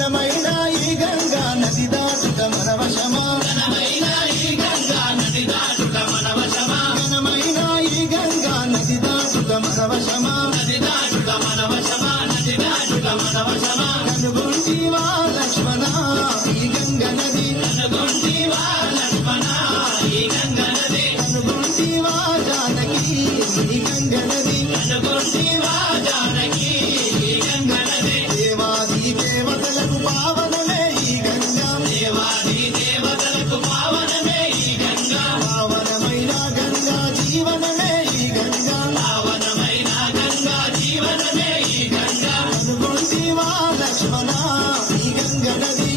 ఘనమైన ఈ గంగా నది దాటుట మన వశమా ఘనమైన ఈ గంగా నది దాటుట మన వశమా ఘనమైన ఈ గంగా నది దాటుట మన వశమా నది దాటుట మన వశమా నది దాటుట మన వశమా కనుగొంటివా లక్ష్మణ ఈ గంగ నది కనుగొంటివా లక్ష్మణ ఈ గంగ నది కనుగొంటివా జానకి ఈ గంగ నది కనుగొంటివా జానకి ఈ గంగ నది దేవాది దేవతలకు పావనమే ఈ గంగా దేవాది దేవతలకు పావనమే ఈ గంగా పావనమైన గంగా జీవనమే ఈ గంగా పావనమైన గంగా జీవనమే ఈ గంగా కనుగొంటివా లక్ష్మణ ఈ గంగ నది